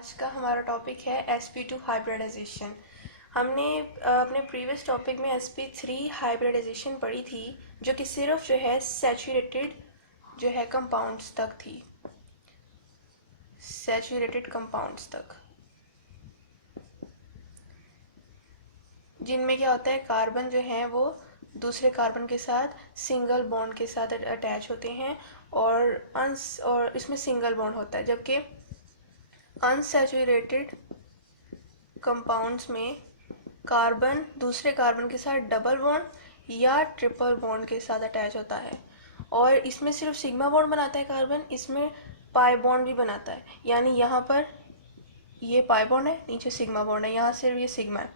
आज का हमारा टॉपिक है sp2 हाइब्रिडाइजेशन। हमने अपने प्रीवियस टॉपिक में sp3 हाइब्रिडाइजेशन पढ़ी थी, जो कि सिर्फ जो है सैचुरेटेड जो है कंपाउंड्स तक थी, सैचुरेटेड कंपाउंड्स तक, जिनमें क्या होता है कार्बन जो है वो दूसरे कार्बन के साथ सिंगल बॉन्ड के साथ अटैच होते हैं और इसमें सिंगल बॉन्ड होता है, जबकि अनसैचुरेटेड कंपाउंड्स में कार्बन दूसरे कार्बन के साथ डबल बॉन्ड या ट्रिपल बॉन्ड के साथ अटैच होता है। और इसमें सिर्फ सिग्मा बॉन्ड बनाता है कार्बन, इसमें पाई बॉन्ड भी बनाता है। यानी यहाँ पर ये पाई बॉन्ड है, नीचे सिग्मा बॉन्ड है, यहाँ सिर्फ ये सिग्मा है,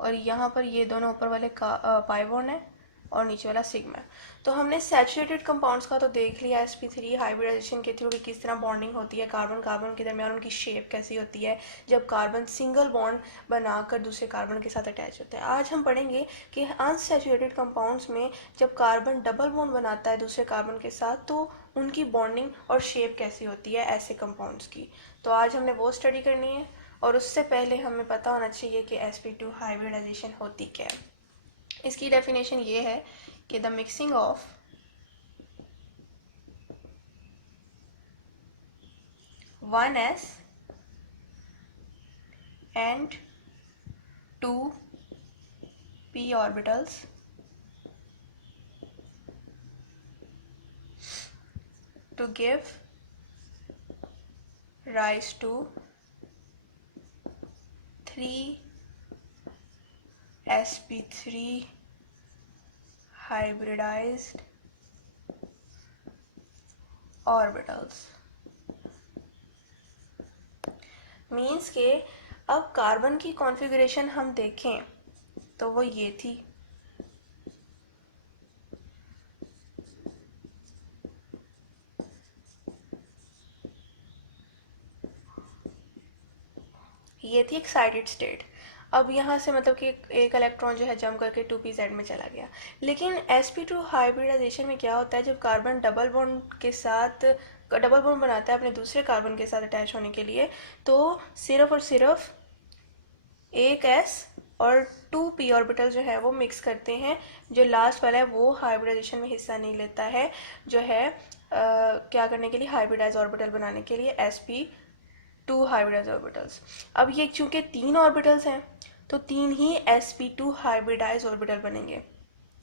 और यहाँ पर ये दोनों ऊपर वाले पाई बॉन्ड है और नीचे वाला सिग्मा है। तो हमने सैचुरेटेड कंपाउंड्स का तो देख लिया sp3 हाइब्रिडाइजेशन के थ्रू कि किस तरह बॉन्डिंग होती है कार्बन कार्बन के दरमियान, उनकी शेप कैसी होती है जब कार्बन सिंगल बॉन्ड बनाकर दूसरे कार्बन के साथ अटैच होता है। आज हम पढ़ेंगे कि अनसैचुरेटेड कंपाउंड्स में जब कार्बन डबल बॉन्ड बनाता है दूसरे कार्बन के साथ, तो उनकी बॉन्डिंग और शेप कैसी होती है ऐसे कंपाउंड्स की। तो आज हमने वो स्टडी करनी है, और उससे पहले हमें पता होना चाहिए कि sp2 हाइब्रिडाइजेशन होती क्या है। इसकी डेफिनेशन ये है कि the mixing of one S and two p orbitals to give rise to 3sp3 hybridized orbitals। Means के अब कार्बन की कॉन्फ़िगरेशन हम देखें तो वो ये थी, ये थी एक्साइटेड स्टेट। अब यहाँ से मतलब कि एक इलेक्ट्रॉन जो है जम करके 2pz में चला गया। लेकिन sp2 हाइब्रिडाइजेशन में क्या होता है, जब कार्बन डबल बॉन्ड के साथ डबल बॉन्ड बनाता है अपने दूसरे कार्बन के साथ अटैच होने के लिए, तो सिर्फ और सिर्फ एक s और 2p ऑर्बिटल जो है वो मिक्स करते हैं। जो लास्ट वाला है वो हाइब्रिडाइजेशन में हिस्सा नहीं लेता है, जो है क्या करने के लिए, हाइब्रिडाइज ऑर्बिटल बनाने के लिए sp2 हाइब्रिडाइज ऑर्बिटल्स। अब ये चूंकि तीन ऑर्बिटल्स हैं तो तीन ही sp2 हाइब्रिडाइज ऑर्बिटल बनेंगे,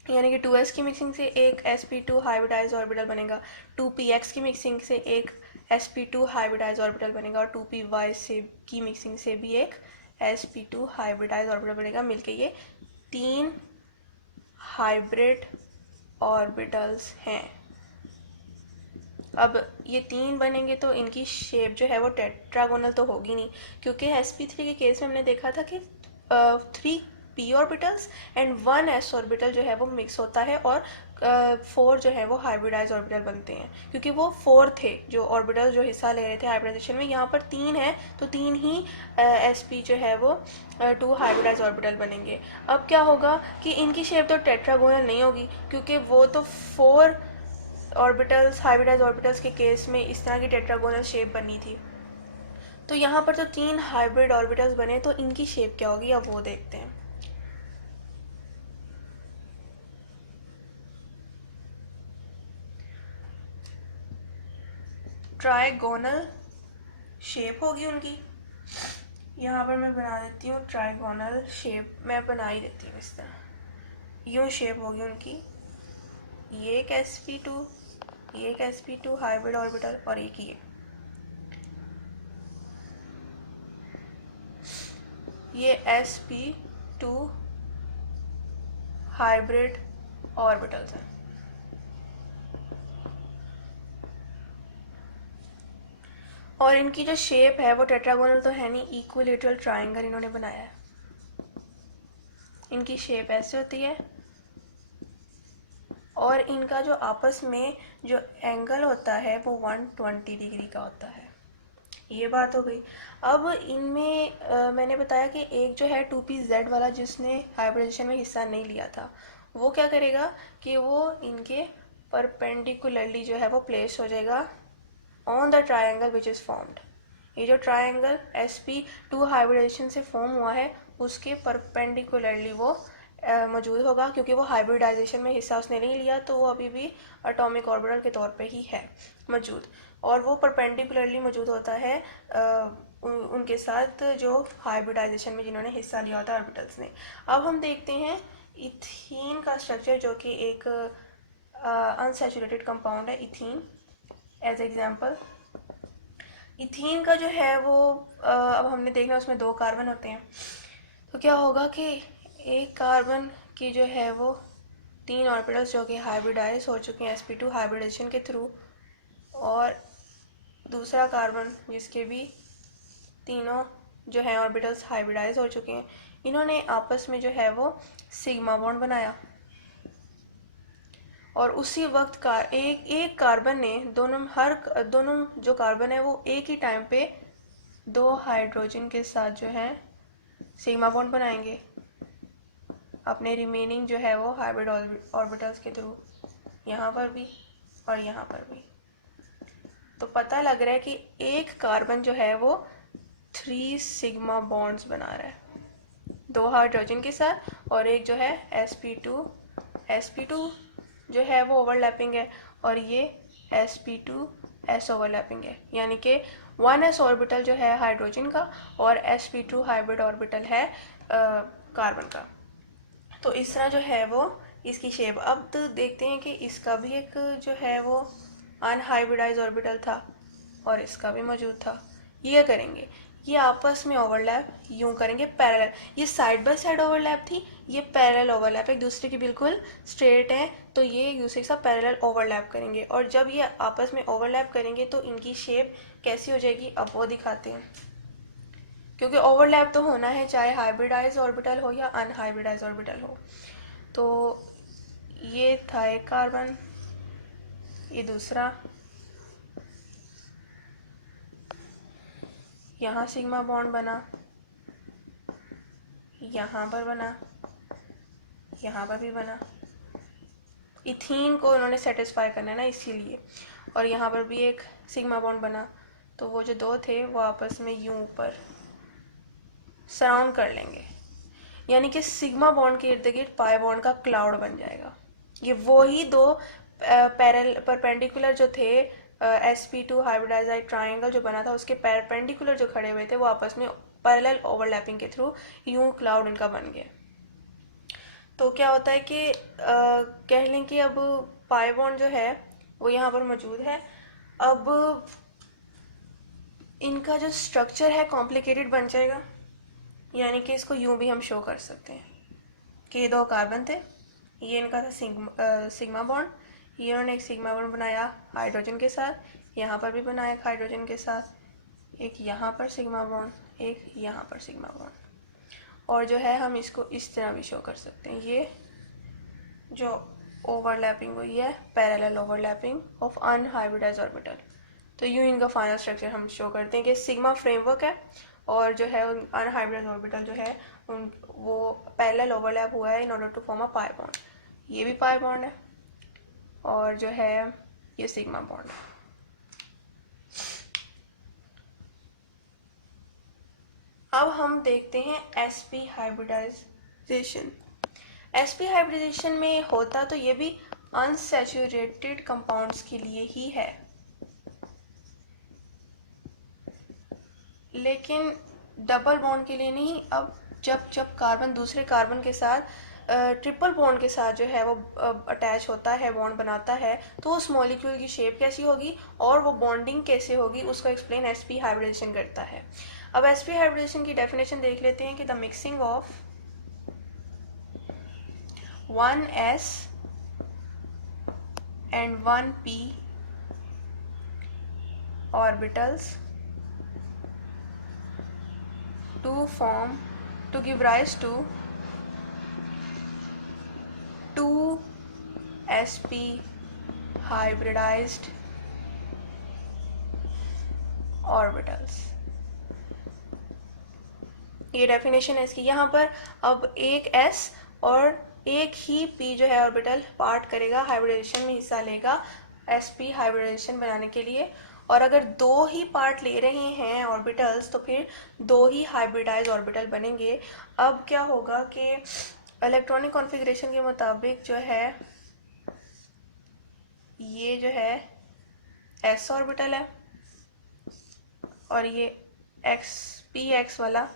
यानी कि 2s की मिक्सिंग से एक sp2 हाइब्रिडाइज ऑर्बिटल बनेगा, 2px की मिक्सिंग से एक sp2 हाइब्रिडाइज ऑर्बिटल बनेगा, और 2py से की मिक्सिंग से भी एक sp2 हाइब्रिडाइज ऑर्बिटल बनेगा। मिलके ये तीन हाइब्रिड ऑर्बिटल्स हैं। अब ये तीन बनेंगे तो इनकी शेप जो है वो टेट्रागोनल तो होगी नहीं, क्योंकि sp3 के केस में हमने देखा था कि 3p orbitals and 1s orbital जो है वो मिक्स होता है, और 4 जो है वो हाइब्रिडाइज ऑर्बिटल बनते हैं, क्योंकि वो 4 थे जो ऑर्बिटल जो हिस्सा ले रहे थे हाइब्रिडाइजेशन में। यहाँ पर 3 है तो 3 ही sp जो है वो 2 हाइब्रिडाइज ऑर्बिटल बनेंगे। अब क्या होगा कि इनकी शेप तो टेट्रागोनल नहीं होगी, क्योंकि वो तो 4 ऑर्बिटल्स हाइब्रिडाइज ऑर्बिटल्स के केस में इस तरह की टेट्रागोनल शेप बनी थी। तो यहाँ पर तो 3 हाइब्रिड ऑर्बिटल्स बने, तो इनकी शेप क्या होगी अब वो देखते हैं। ट्राइगोनल शेप होगी उनकी। यहाँ पर मैं बना देती हूँ ट्राइगोनल शेप, मैं बना ही देती हूँ इस तरह। यूँ शेप होगी उनकी, ये एक sp2, ये एक sp2 हाइब्रिड ऑर्बिटल और एक ये sp2 हाइब्रिड ऑर्बिटल्स हैं। और इनकी जो शेप है वो टेट्रागोनल तो है नहीं, इक्विलेटरल ट्रायंगल इन्होंने बनाया है। इनकी शेप ऐसे होती है, और इनका जो आपस में जो एंगल होता है वो 120 डिग्री का होता है। ये बात हो गई। अब इनमें मैंने बताया कि एक जो है 2pz वाला जिसने हाइब्रिडाइजेशन में हिस्सा नहीं लिया था, वो क्या करेगा कि वो इनके परपेंडिकुलरली जो है वो प्लेस हो जाएगा on the triangle which is formed. ये जो ट्रायंगल sp2 हाइब्रिडाइजेशन से फॉर्म हुआ है उसके परपेंडिकुलरली वो मौजूद होगा, क्योंकि वो हाइब्रिडाइजेशन में हिस्सा उसने नहीं लिया तो वो अभी भी एटॉमिक ऑर्बिटल के तौर पे ही है मौजूद, और वो परपेंडिकुलरली मौजूद होता है उनके साथ जो हाइब्रिडाइजेशन में जिन्होंने हिस्सा लिया होता है ऑर्बिटल्स ने। अब हम देखते हैं इथीन का स्ट्रक्चर, जो कि एक अनसैचुरेटेड कंपाउंड है, इथीन एज एग्जाम्पल। इथीन का जो है वो अब हमने देखना उसमें 2 कार्बन होते हैं, तो क्या होगा कि एक कार्बन की जो है वो 3 ऑर्बिटल्स जो कि हाइब्रिडाइज हो चुके हैं sp2 हाइब्रिडाइजेशन के थ्रू, और दूसरा कार्बन जिसके भी तीनों जो है ऑर्बिटल्स हाइब्रिडाइज हो चुके हैं, इन्होंने आपस में जो है वो सिग्मा बॉन्ड बनाया, और उसी वक्त का एक कार्बन ने दोनों जो कार्बन है वो एक ही टाइम पे 2 हाइड्रोजन के साथ जो है सिग्मा बॉन्ड बनाएंगे अपने रिमेनिंग जो है वो हाइब्रिड ऑर्बिटल्स के थ्रू, यहाँ पर भी और यहाँ पर भी। तो पता लग रहा है कि एक कार्बन जो है वो 3 सिग्मा बॉन्ड्स बना रहा है 2 हाइड्रोजन के साथ, और एक जो है sp2 जो है वो ओवरलैपिंग है, और ये sp2s ओवरलैपिंग है, यानी कि 1s ऑर्बिटल जो है हाइड्रोजन का और sp2 हाइब्रिड ऑर्बिटल है कार्बन का। तो इस तरह जो है वो इसकी शेप। अब तो देखते हैं कि इसका भी एक जो है वो अनहाइब्रिडाइज ऑर्बिटल था और इसका भी मौजूद था। ये करेंगे, ये आपस में ओवरलैप यूं करेंगे पैरेलल, ये साइड बाय साइड ओवरलैप थी, ये पैरेलल ओवरलैप, एक दूसरे की बिल्कुल स्ट्रेट है, तो ये एक दूसरे के साथ पैरेलल ओवरलैप करेंगे, और जब ये आपस में ओवरलैप करेंगे तो इनकी शेप कैसी हो जाएगी अब वो दिखाते हैं, क्योंकि ओवरलैप तो होना है चाहे हाइब्रिडाइज ऑर्बिटल हो या अनहाइब्रिडाइज ऑर्बिटल हो। तो ये था एक कार्बन, ये दूसरा, यहाँ सिग्मा बॉन्ड बना, यहाँ पर बना, यहाँ पर भी बना, इथीन को उन्होंने सेटिस्फाई करना है ना इसीलिए, और यहाँ पर भी एक सिग्मा बॉन्ड बना, तो वो जो 2 थे वो आपस में यूं ऊपर सराउंड कर लेंगे, यानी कि सिग्मा बॉन्ड के इर्द गिर्द पाई बॉन्ड का क्लाउड बन जाएगा। ये वो ही 2 परपेंडिकुलर जो थे sp2 हाइब्रिडाइज्ड ट्रायंगल जो बना था उसके परपेंडिकुलर जो खड़े हुए थे वो आपस में पैरेलल ओवरलैपिंग के थ्रू यूं क्लाउड इनका बन गया। तो क्या होता है कि कह लें कि अब पाई बॉन्ड जो है वो यहाँ पर मौजूद है। अब इनका जो स्ट्रक्चर है कॉम्प्लिकेटेड बन जाएगा, यानी कि इसको यूं भी हम शो कर सकते हैं कि ये 2 कार्बन थे, ये इनका था सिग्मा बॉन्ड, ये उन्होंने एक सिग्मा बॉन्ड बनाया हाइड्रोजन के साथ, यहाँ पर भी बनाया एक हाइड्रोजन के साथ, एक यहाँ पर सिग्मा बॉन्ड, एक यहाँ पर सिग्मा बॉन्ड, और जो है हम इसको इस तरह भी शो कर सकते हैं, ये जो ओवरलैपिंग हुई है parallel overlapping of unhybridised orbital. तो यूं इनका फाइनल स्ट्रक्चर हम शो करते हैं कि सिग्मा फ्रेमवर्क है, और जो है अनहाइब्रिडाइज्ड ऑर्बिटल जो है उन वो पैरेलल ओवरलैप हुआ है in order to form a pi bond. ये भी पाई बॉन्ड है, और जो है ये सिग्मा बॉन्ड। अब हम देखते हैं sp हाइब्रिडाइजेशन। sp हाइब्रिडाइजेशन में होता तो ये भी अनसैचुरेटेड कंपाउंड्स के लिए ही है, लेकिन डबल बॉन्ड के लिए नहीं। अब जब कार्बन दूसरे कार्बन के साथ ट्रिपल बॉन्ड के साथ जो है वो अटैच होता है, बॉन्ड बनाता है, तो उस मॉलिक्यूल की शेप कैसी होगी और वो बॉन्डिंग कैसे होगी उसको एक्सप्लेन sp हाइब्रिडाइजेशन करता है। अब sp हाइब्रिडाइजेशन की डेफिनेशन देख लेते हैं कि the mixing of 1s and 1p orbitals to give rise to 2sp hybridized orbitals। ये डेफिनेशन है इसकी। यहाँ पर अब एक s और एक ही p जो है ऑर्बिटल पार्ट करेगा, हाइब्रिडाइजेशन में हिस्सा लेगा sp हाइब्रिडाइजेशन बनाने के लिए, और अगर दो ही पार्ट ले रहे हैं ऑर्बिटल्स तो फिर दो ही हाइब्रिडाइज ऑर्बिटल बनेंगे। अब क्या होगा कि इलेक्ट्रॉनिक कॉन्फ़िगरेशन के मुताबिक जो है ये जो है s ऑर्बिटल है और ये px वाला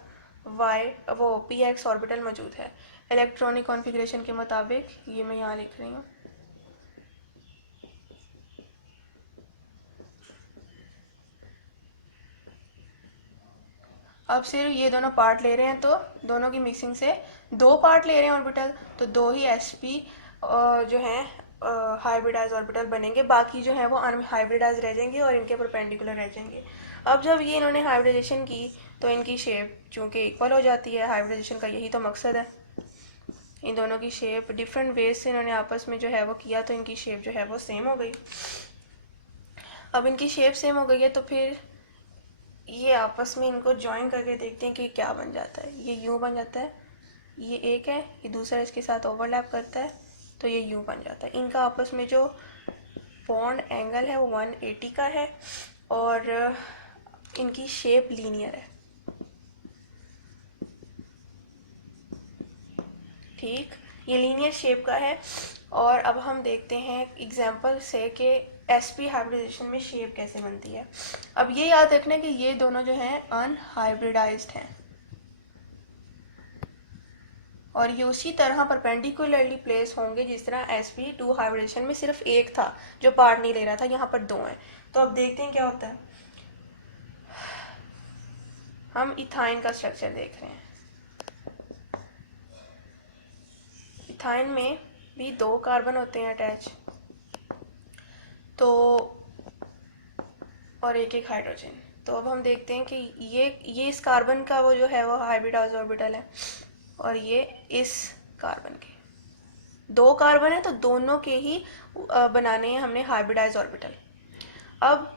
वो px ऑर्बिटल मौजूद है इलेक्ट्रॉनिक कॉन्फ़िगरेशन के मुताबिक। ये मैं यहाँ लिख रही हूँ। अब सिर्फ ये दोनों पार्ट ले रहे हैं तो दोनों की मिक्सिंग से दो पार्ट ले रहे हैं ऑर्बिटल तो दो ही sp जो हैं हाइब्रिडाइज ऑर्बिटल बनेंगे, बाकी जो है वो अनहाइब्रिडाइज रह जाएंगे और इनके परपेंडिकुलर रह जाएंगे। अब जब ये इन्होंने हाइब्रिडाइजेशन की तो इनकी शेप चूँकि इक्वल हो जाती है, हाइब्रिडाइजेशन का यही तो मकसद है। इन दोनों की शेप डिफरेंट वेज से इन्होंने आपस में जो है वो किया तो इनकी शेप जो है वो सेम हो गई। अब इनकी शेप सेम हो गई है तो फिर ये आपस में इनको ज्वाइन करके देखते हैं कि क्या बन जाता है। ये यूँ बन जाता है, ये एक है, ये दूसरा इसके साथ ओवरलैप करता है तो ये यूँ बन जाता है। इनका आपस में जो बॉन्ड एंगल है वो 180 का है और इनकी शेप लीनियर है। ठीक, ये लीनियर शेप का है। और अब हम देखते हैं एग्जांपल से कि sp हाइब्रिडाइजेशन में शेप कैसे बनती है। अब ये याद रखना कि ये दोनों जो हैं अनहाइब्रिडाइज्ड हैं और ये उसी तरह परपेंडिकुलरली प्लेस होंगे जिस तरह sp2 हाइब्रिडेशन में सिर्फ एक था जो पार्ट नहीं ले रहा था, यहाँ पर दो हैं। तो अब देखते हैं क्या होता है। हम इथाइन का स्ट्रक्चर देख रहे हैं। इथाइन में भी दो कार्बन होते हैं अटैच, तो और एक एक हाइड्रोजन। तो अब हम देखते हैं कि ये इस कार्बन का वो जो है वो हाइब्रिडाइज ऑर्बिटल है और ये इस कार्बन के दो कार्बन है तो दोनों के ही बनाने हैं हमने हाइब्रिडाइज ऑर्बिटल। अब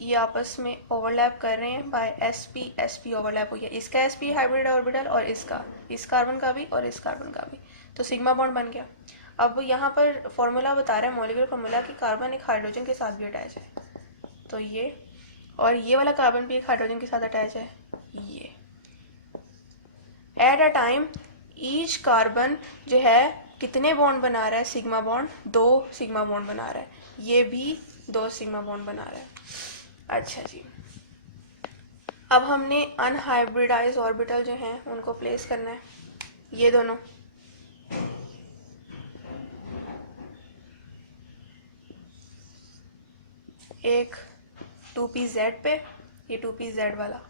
ये आपस में ओवरलैप कर रहे हैं बाय sp ओवरलैप हो गया, इसका sp हाइब्रिड ऑर्बिटल और इसका, इस कार्बन का भी और इस कार्बन का भी, तो सिग्मा बॉन्ड बन गया। अब यहाँ पर फॉर्मूला बता रहा है, मॉलिक्यूलर फॉर्मूला कि कार्बन एक हाइड्रोजन के साथ भी अटैच है, तो ये और ये वाला कार्बन भी एक हाइड्रोजन के साथ अटैच है। ये at a time each carbon जो है कितने बॉन्ड बना रहा है, सिग्मा बॉन्ड, दो सिग्मा बॉन्ड बना रहा है, ये भी दो सिग्मा बॉन्ड बना रहा है। अच्छा जी, अब हमने अनहाइब्रिडाइज ऑर्बिटल जो हैं उनको प्लेस करना है। ये दोनों एक 2pz पे, ये 2pz वाला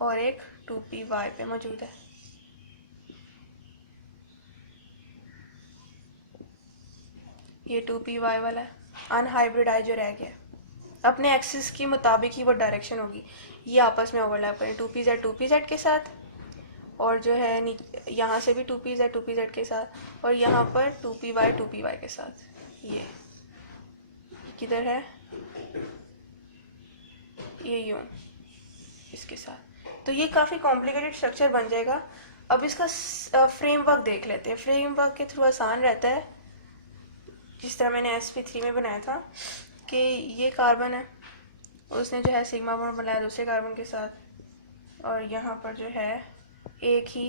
और एक 2py पे मौजूद है। ये 2py वाला है, अनहाइब्रिडाइज जो रह गया अपने एक्सिस के मुताबिक ही वो डायरेक्शन होगी। ये आपस में ओवरलैप करें 2pz के साथ और जो है यहाँ से भी 2pz के साथ और यहाँ पर 2py के साथ। ये किधर है, ये यूँ इसके साथ। तो ये काफ़ी कॉम्प्लिकेटेड स्ट्रक्चर बन जाएगा। अब इसका फ्रेमवर्क देख लेते हैं। फ्रेमवर्क के थ्रू आसान रहता है, जिस तरह मैंने sp3 में बनाया था कि ये कार्बन है, उसने जो है सिग्मा बॉन्ड बनाया दूसरे कार्बन के साथ और यहाँ पर जो है एक ही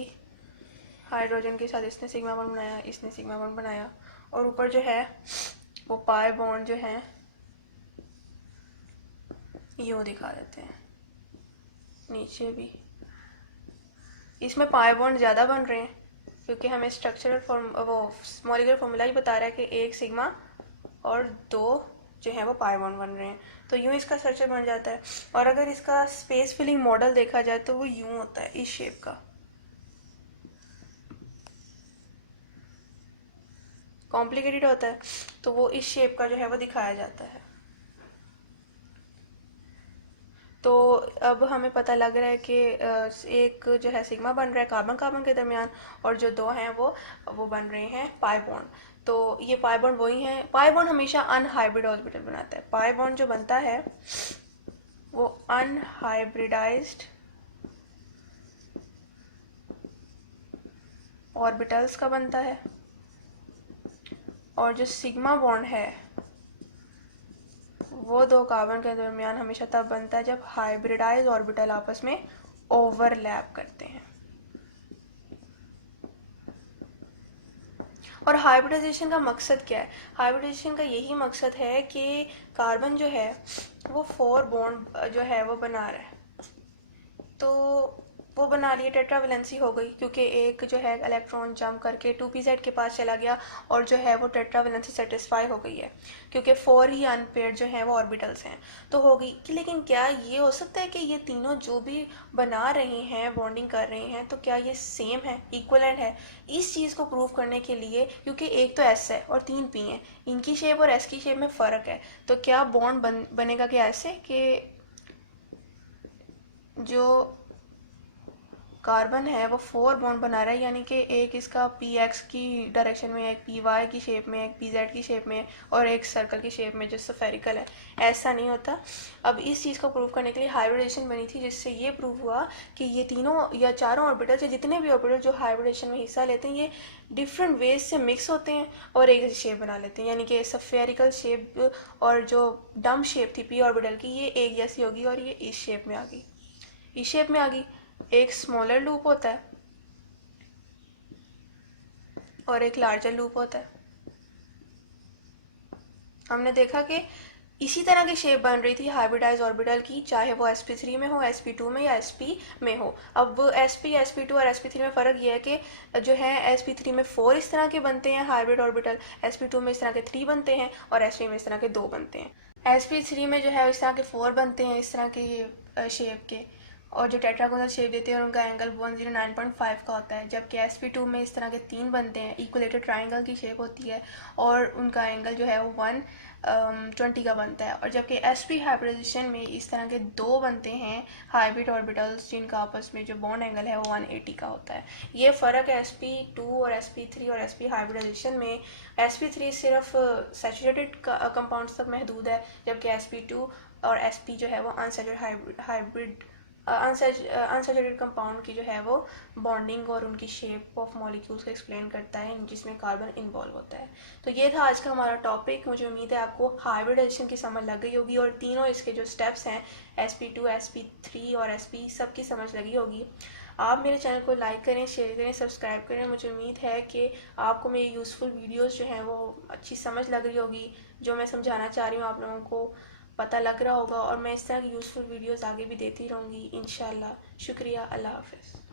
हाइड्रोजन के साथ इसने सिग्मा बॉन्ड बनाया, इसने सिग्मा बॉन्ड बनाया और ऊपर जो है वो पाई बॉन्ड जो है यूँ दिखा देते हैं, नीचे भी इसमें पाई बॉन्ड ज़्यादा बन रहे हैं क्योंकि हमें स्ट्रक्चरल फॉर्म वो मॉलिक्यूलर फॉर्मूला ही बता रहा है कि एक सिग्मा और दो जो है वो पाई बॉन्ड बन रहे हैं, तो यूँ इसका स्ट्रक्चर बन जाता है। और अगर इसका स्पेस फिलिंग मॉडल देखा जाए तो वो यूँ होता है, इस शेप का, कॉम्प्लिकेटेड होता है तो वो इस शेप का जो है वो दिखाया जाता है। तो अब हमें पता लग रहा है कि एक जो है सिग्मा बन रहा है कार्बन कार्बन के दरमियान और जो दो हैं वो बन रहे हैं पाई बॉन्ड। तो ये पाई बॉन्ड वही हैं, पाई बॉन्ड हमेशा अनहाइब्रिड ऑर्बिटल बनाता है। पाई बॉन्ड जो बनता है वो अनहाइब्रिडाइज्ड ऑर्बिटल्स का बनता है और जो सिग्मा बॉन्ड है वो दो कार्बन के दरमियान हमेशा तब बनता है जब हाइब्रिडाइज ऑर्बिटल आपस में ओवरलैप करते हैं। और हाइब्रिडाइजेशन का मकसद क्या है? हाइब्रिडाइजेशन का यही मकसद है कि कार्बन जो है वो 4 बॉन्ड जो है वो बना रहा है, तो वो बना लिए, टेट्रावेलेंसी हो गई, क्योंकि एक जो है इलेक्ट्रॉन जंप करके 2pz के पास चला गया और जो है वो टेट्रावेलेंसी सेटिस्फाई हो गई है, क्योंकि 4 ही अनपेयर्ड जो हैं वो ऑर्बिटल्स हैं, तो हो गई कि। लेकिन क्या ये हो सकता है कि ये तीनों जो भी बना रहे हैं, बॉन्डिंग कर रहे हैं, तो क्या ये सेम है, इक्वलेंट है? इस चीज़ को प्रूव करने के लिए, क्योंकि एक तो एस है और 3 पी हैं, इनकी शेप और एस की शेप में फ़र्क है, तो क्या बॉन्ड बनेगा क्या ऐसे कि जो कार्बन है वो 4 बॉन्ड बना रहा है, यानी कि एक इसका पी एक्स की डायरेक्शन में, एक पी वाई की शेप में, एक पी जेड की शेप में, और एक सर्कल की शेप में जो स्फेरिकल है। ऐसा नहीं होता। अब इस चीज़ को प्रूव करने के लिए हाइब्रिडेशन बनी थी, जिससे ये प्रूव हुआ कि ये तीनों या चारों ऑर्बिटल या जितने भी ऑर्बिटल जो हाइब्रिडेशन में हिस्सा लेते हैं, ये डिफरेंट वेज से मिक्स होते हैं और एक जैसी शेप बना लेते हैं, यानी कि स्फेरिकल शेप और जो डम शेप थी पी ऑर्बिटल की, ये एक जैसी होगी और ये इस शेप में आ गई, इस शेप में आ गई। एक स्मॉलर लूप होता है और एक लार्जर लूप होता है। हमने देखा कि इसी तरह की शेप बन रही थी हाइब्रिडाइज ऑर्बिटल की, चाहे वो sp3 में हो, sp2 में या sp में हो। अब sp, sp2 और sp3 में फ़र्क यह है कि जो है sp3 में 4 इस तरह के बनते हैं हाइब्रिड ऑर्बिटल, sp2 में इस तरह के 3 बनते हैं और sp में इस तरह के 2 बनते हैं। sp3 में जो है इस तरह के 4 बनते हैं, इस तरह के शेप के, और जो टेट्रागोनल शेप देते हैं उनका एंगल 109.5 का होता है, जबकि sp2 में इस तरह के 3 बनते हैं, इक्वलेटेड ट्राइंगल की शेप होती है और उनका एंगल जो है वो 120 का बनता है। और जबकि sp हाइब्रिडाइजेशन में इस तरह के 2 बनते हैं हाइब्रिड ऑर्बिटल्स, जिनका आपस में जो बॉन्ड एंगल है वो 180 का होता है। ये फ़र्क है sp2 और sp3 और sp हाइब्रिडाइजेशन में। sp3 सिर्फ सैचुरेटेड कंपाउंड्स तक महदूद है, जबकि sp2 और sp जो है वो अनसैचुरेटेड अनसैचुरेटेड कंपाउंड की जो है वो बॉन्डिंग और उनकी शेप ऑफ मॉलिक्यूल्स को एक्सप्लेन करता है, जिसमें कार्बन इन्वॉल्व होता है। तो ये था आज का हमारा टॉपिक। मुझे उम्मीद है आपको हाइब्रिडाइजेशन की समझ लग गई होगी और तीनों इसके जो स्टेप्स हैं sp2, sp3 और sp सबकी समझ लगी होगी। आप मेरे चैनल को लाइक करें, शेयर करें, सब्सक्राइब करें। मुझे उम्मीद है कि आपको मेरी यूज़फुल वीडियोस जो हैं वो अच्छी समझ लग रही होगी, जो मैं समझाना चाह रही हूँ आप लोगों को पता लग रहा होगा, और मैं इस तरह की यूज़फुल वीडियोस आगे भी देती रहूँगी इंशाल्लाह। शुक्रिया, अल्लाह हाफ़िज़।